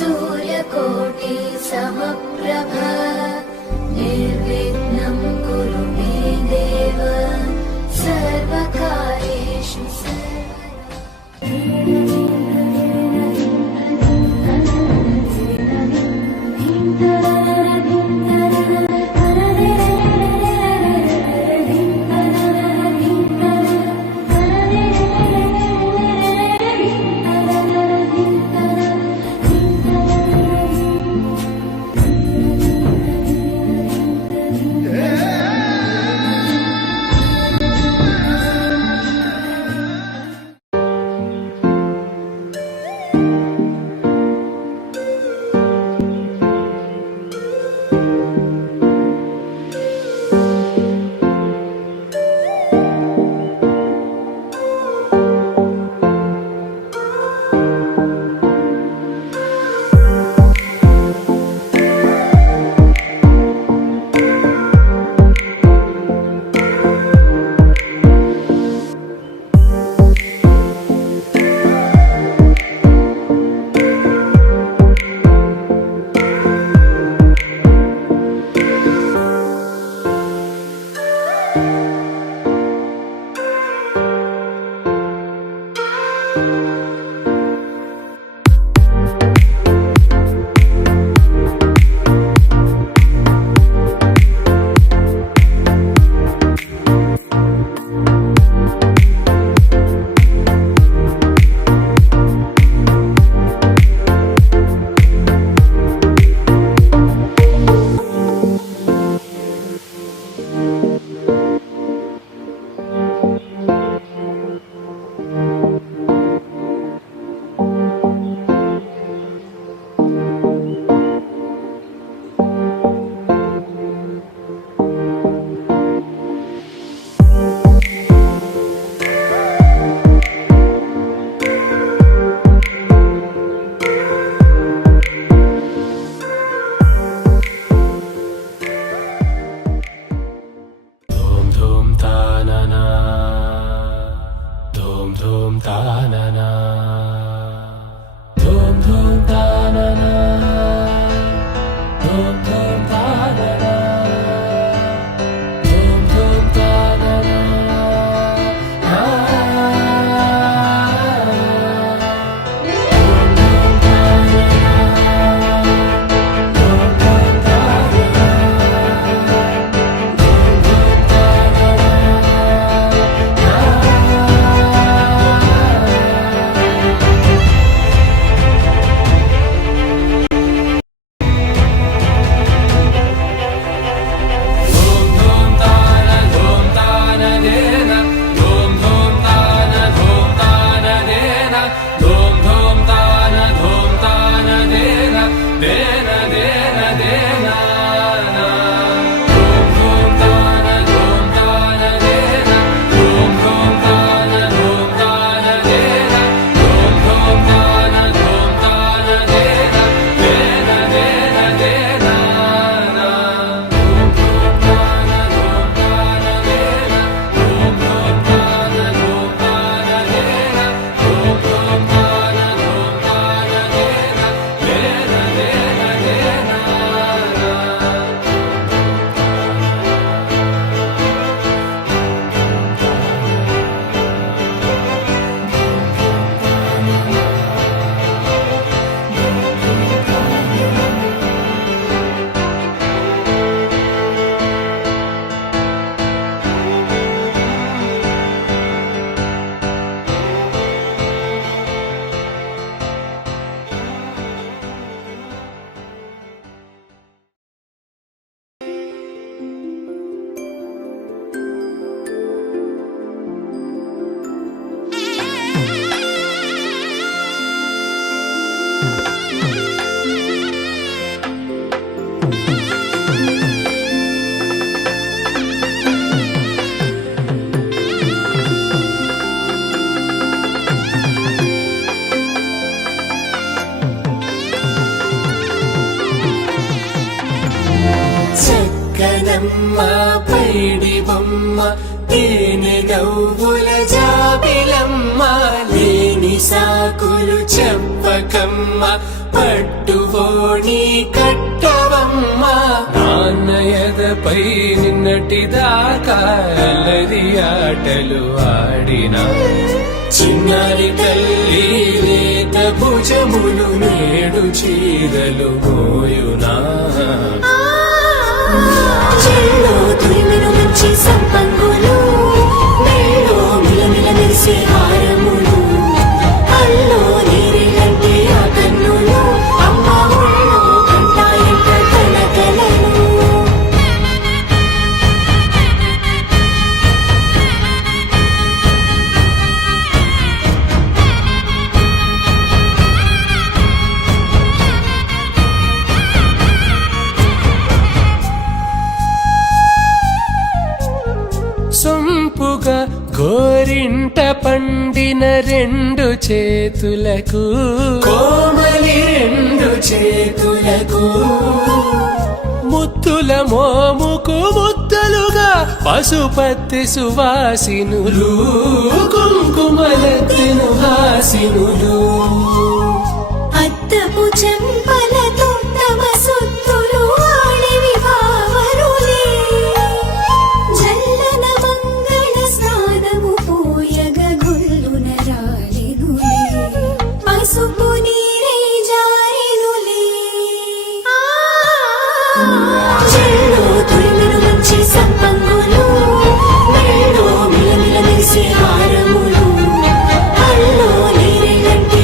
सूर्यकोटि समप्रभ निर्विघ्नं कुरु मे देव सर्वकार्येषु బొమ్మ పైడి బొమ్మ తేనె నవ్వుల జాబిలమ్మ లేని సాకులు చెప్పకమ్మ పట్టువోణి కట్టవమ్మ నాన్నయదపై నిన్నటిదాకా అల్లరి ఆటలు ఆడినా చిన్నారి తల్లి లేత భుజములు నేడు చీరలు మోయునా చెల్లో తురిమిను మంచి సంపంగులు మెళ్ళో మిలమిల మెరిసే హారములు అల్లో నీరిలంటే ఆ కన్నులు అమ్మ ఒళ్ళో కంటాయంట కలకలను సొంపుగా గోరింట పండిన రెండు చేతులకు కోమలి రెండు చేతులకు ముత్తుల మోముకు ముద్దలుగా పశుపతి సువాసినులు కుంకుమలెత్తిను హాసినులు అద్దపు చెంపలతో తమ సుత్తులు ఆడివి భావరులే జల్లన మంగళ స్నానము పోయగ గొల్లున రాలినులే పసుపు నీరై జారినులే చెల్లో తురిమిను మంచి సంపంగులు మెళ్ళో మిలమిల మెరిసే హారములు అల్లో నీరిలంటే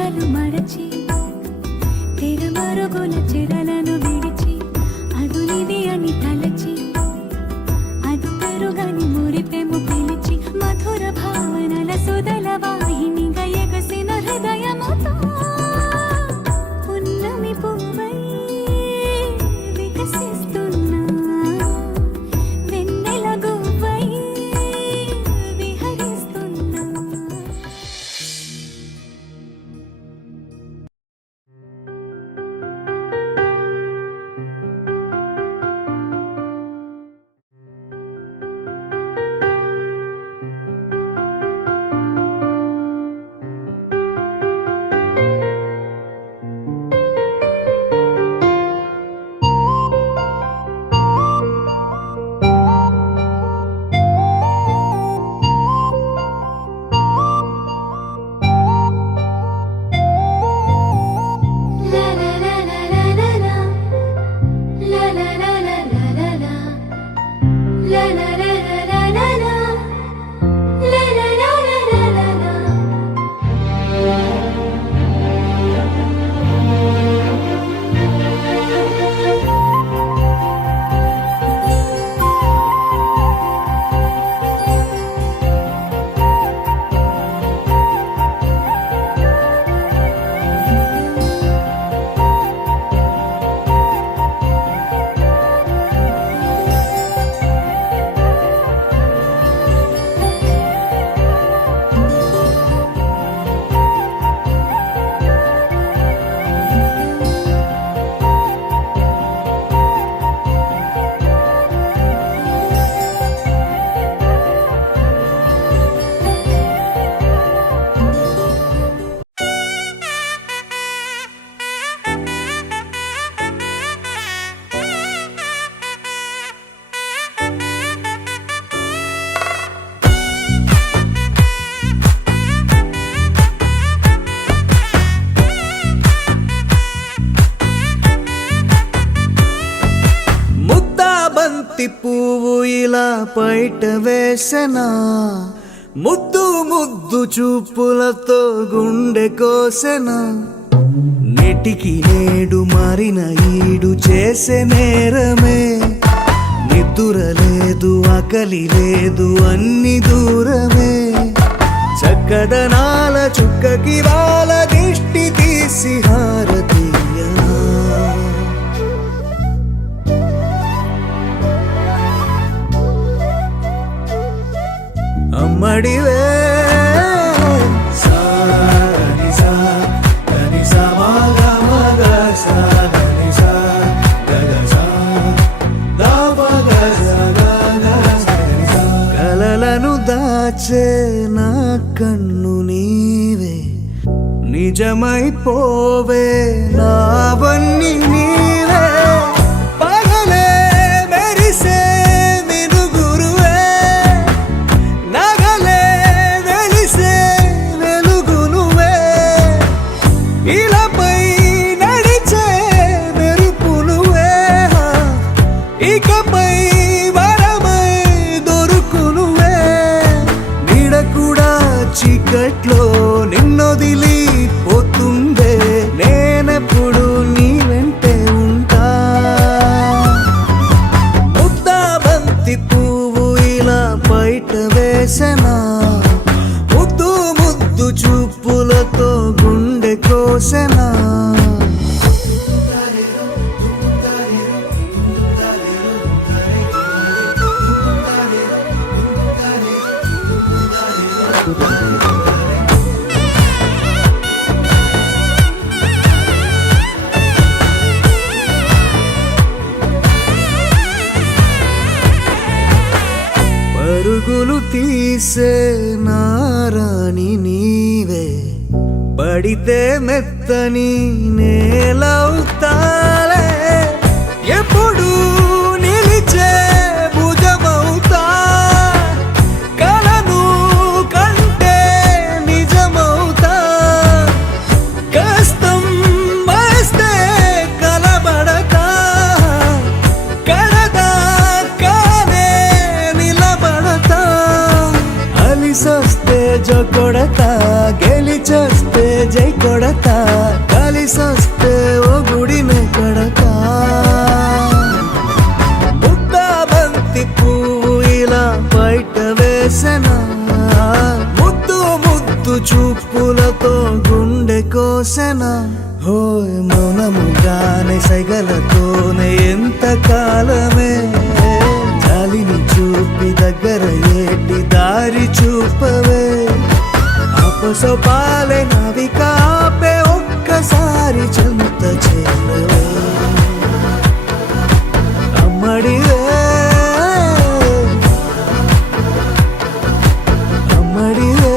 కోరికలు మరచి తెరమరుగుల చెరలను విడిచి అదునిది అని తలచి అదు పెరుగని మురిపెము పిలిచి మధుర భావనల సుదల వాహినిగా ఎగసిన హృదయముతో పున్నమి పువ్వై వికసిస్తున్నా వెన్నెల గువ్వై విహరిస్తున్నా. పువ్వు ఇలా బయట వేసెనా ముద్దు ముద్దు చూపులతో గుండె కోసెనా నెటికి నేడు మారిన ఈడు చేసే నేరమే నిద్ర లేదు ఆకలి లేదు అన్ని దూరమే చక్కదనాల చుక్కకి వాళ్ళ దిష్టి తీసి హారతీయనా అమ్మడివే కలలను దాచే నా కన్ను నీవే నిజమైపోవే నావన్నీ నీవే పగలే మెరిసే వెలుగురువే నగలే వెలిసే వెలుగునువే ఇలాపై నడిచే మెరుపునువే ఇకపై వరమై దొరుకునువే నీడ కూడా చీకట్లో నిన్నొదిలి పోతుందే నేనెప్పుడు నీ వెంటే ఉంటా ముద్దా బంతి పువ్వు ఇలా బయట వేసెనా ముద్దు ముద్దు చూపులతో గుండె కోసెనా పరుగులు తీసే నారాణి నీవే పడితే మెత్తని నేలవుతాలే ఎప్పుడు నిలిచే భుజమవుతా కలను కంటే నిజమవుతా కష్టం వస్తే కలబడతా కడదాకానే నిలబడతా అలిసొస్తే జో కొడతా గెలిచొస్తే జై కొడతా చూసేనా హోయ్ మౌనముగానే సైగలతోనే ఎంత కాలమే గాలిని చూపి దగ్గర ఏటి దారి చూపవే అపసపాలే నవి కాపే ఒక్కసారి చెంత చేరవే అమ్మడివే అమ్మడివే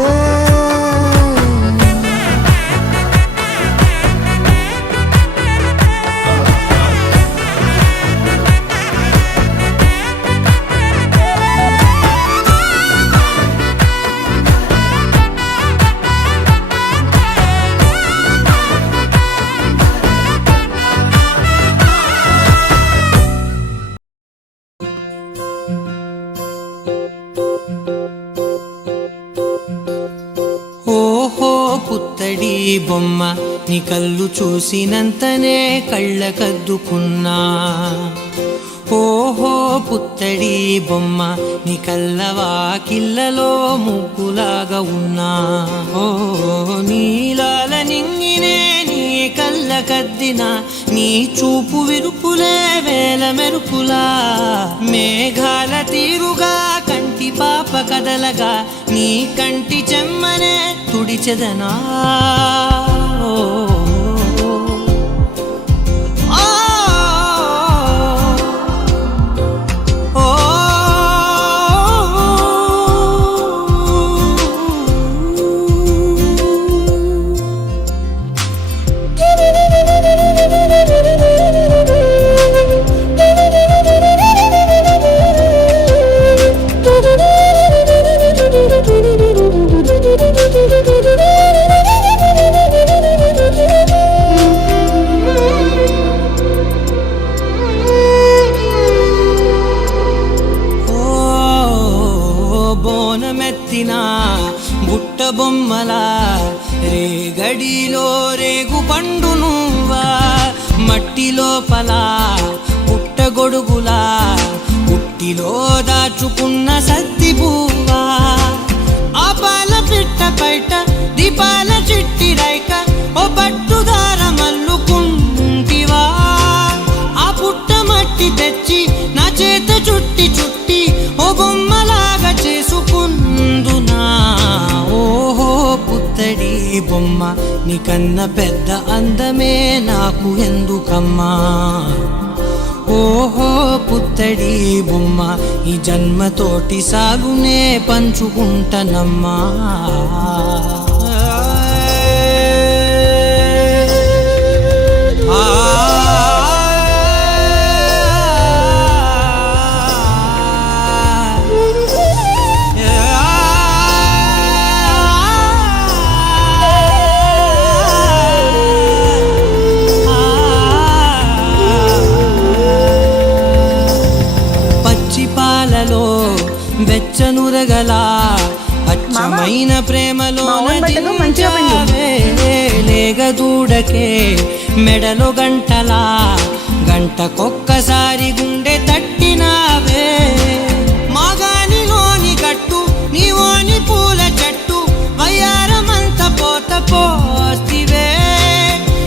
ఓహో పుత్తడి బొమ్మ నీ కళ్ళు చూసినంతనే కళ్ళకద్దుకున్నా ఓహో పుత్తడి బొమ్మ నీ కళ్ళవాకిళ్ళలో ముగ్గులాగా ఉన్నా ఓ నీలాల నింగినే నీ కళ్ళకద్దిన నీ చూపు విరుపులే వేల మెరుపులా మేఘాల తీరుగా కంటి పాప కదలగా నీ కంటి చెమ్మనే తుడిచెదనా బోనమెత్తిన బుట్ట బొమ్మలా రేగడిలో రేగు పండు నువ్వా మట్టి లోపల పుట్టగొడుగులా పుట్టిలో దాచుకున్న సత్తి పువ్వా ఆ పాల పిట్ట బయట దీపాల చిట్టి రైక ఓ పట్టుదార మల్లుకుంటివా ఆ పుట్ట మట్టి తెచ్చి నా చేత చుట్టి చుట్టి ఓ బొమ్మలాగా చేసుకుందునా ఓహో పుత్తడి బొమ్మ నీకన్న పెద్ద అందమే నాకు ఎందుకమ్మా ఓహో పుత్తడి బొమ్మ ఈ జన్మతోటి సాగునే పంచుకుంటనమ్మా వెచ్చనురగల అచ్చమైన ప్రేమలో లేగదూడకే మెడలో గంటలా గంటకొక్కసారి గుండె తట్టినావే మాగానిలోని గట్టు నీవోని పూల చెట్టు వయ్యారమంత పోత పోస్తివే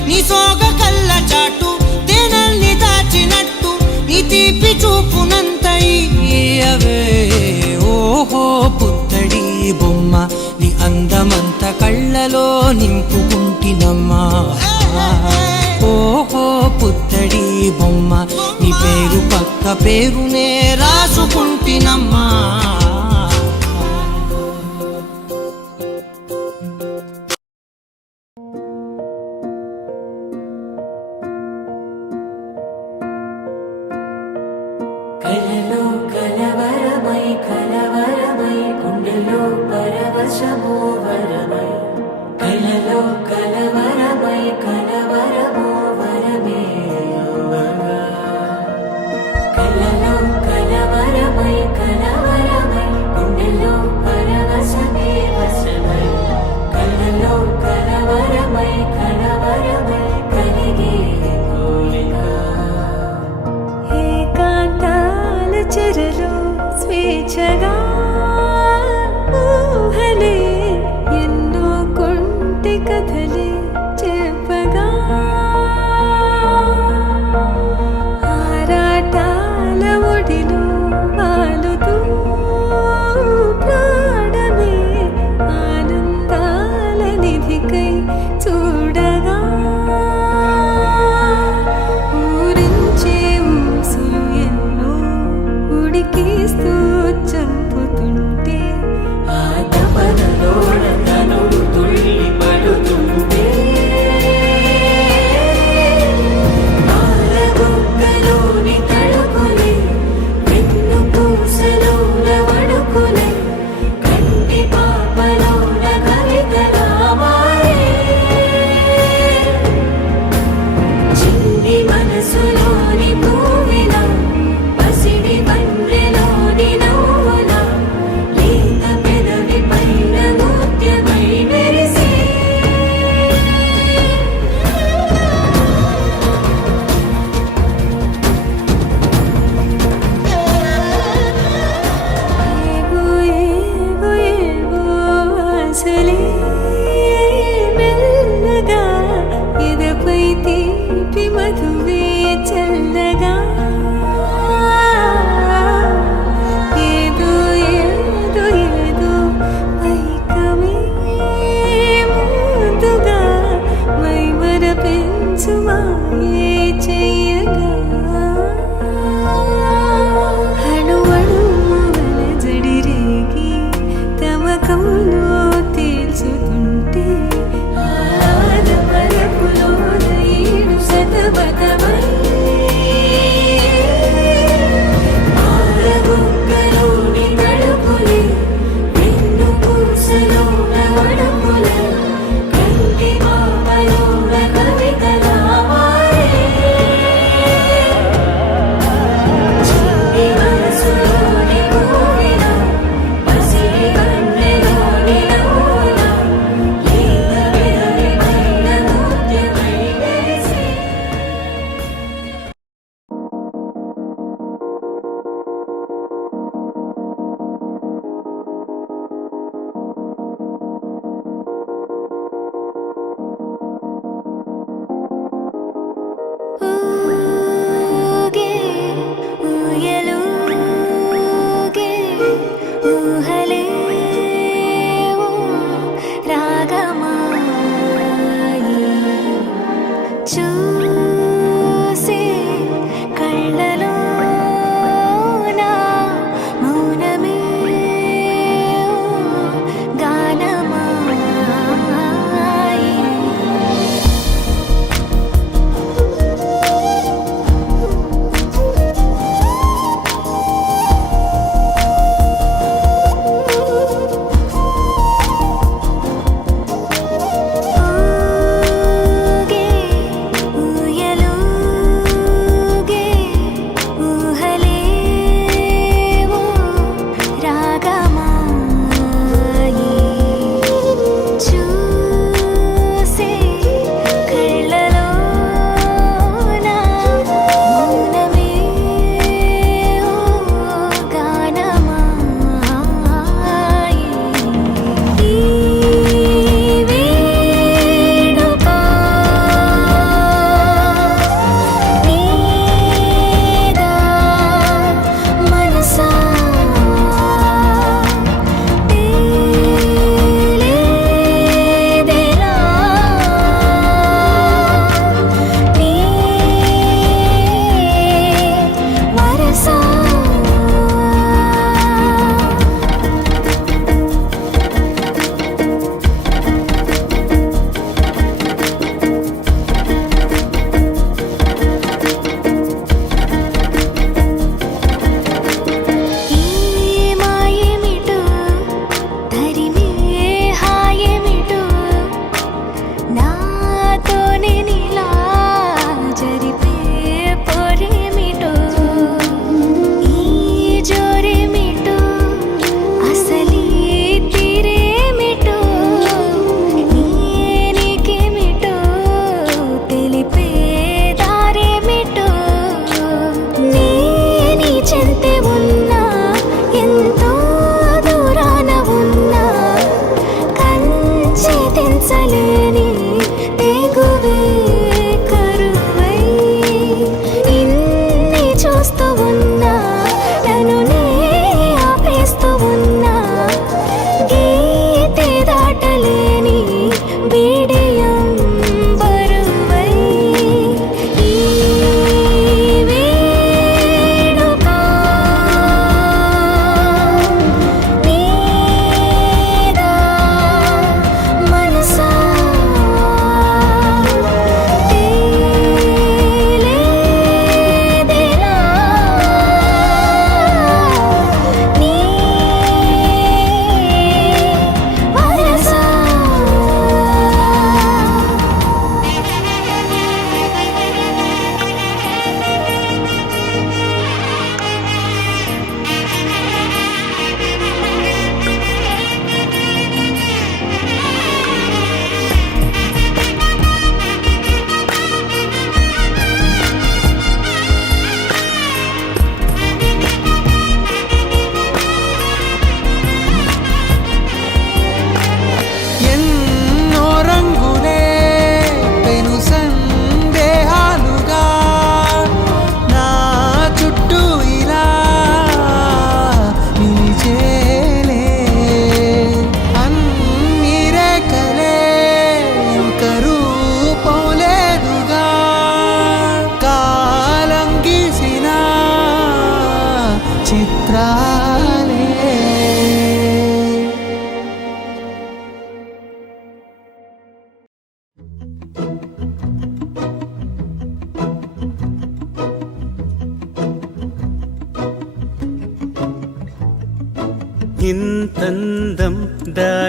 నీ సోగ కళ్ళ చాటు తేనల్ని దాచినట్టు నీ తీపి చూపునంత ఇయ్యవే ఓహో పుత్తడి బొమ్మ నీ అందమంత కళ్ళలో నింపుకుంటినమ్మా ఓహో పుత్తడి బొమ్మ నీ పేరు పక్క పేరునే రాసుకుంటినమ్మా కలలో కలవరమై కలవరమై గుండెలో పరవశమో వరమై కలలో కలవరమై కలవరమో వరమే యువగా కలలో కలవరమై కలవరమై గుండెలో పరవశమే వశమై కలలో కలవరమై కలవరమై కలిగే కోరిక ఏకాంతాల చెరలో స్వేచ్ఛగా ఊహలే ఎన్నో కొంటె కథలే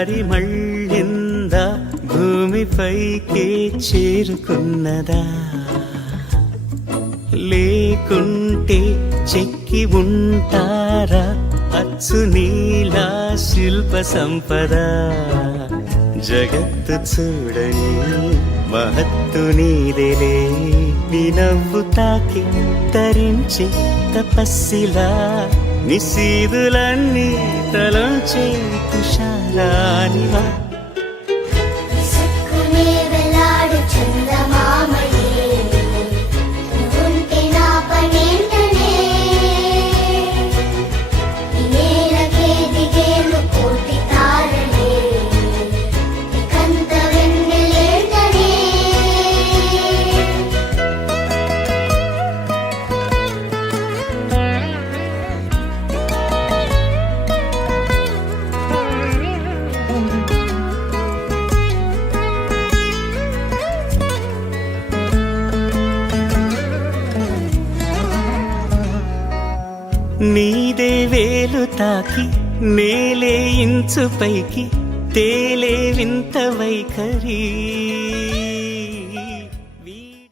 దారి మళ్ళిందా భూమిపైకే చేరుకున్నదా లేకుంటే చెక్కి ఉంటారా అచ్చు నీలా శిల్ప సంపద జగత్తు చూడని మహత్తు నీదేలే నీ నవ్వు తాకి తరించి తపస్సిలా నిశీదులన్నీ తలంచే తుషారానివా విసుక్కునే వెలాడు చందమామయే నువ్వుంటే నా పనేంటనే ఈ నేలకే దిగేను కోటి తారలే ఇకంత వెన్నెలేంటనే నీదే వేలు తాకి నేలే ఇంచు పైకి తేలే వింత వైఖరి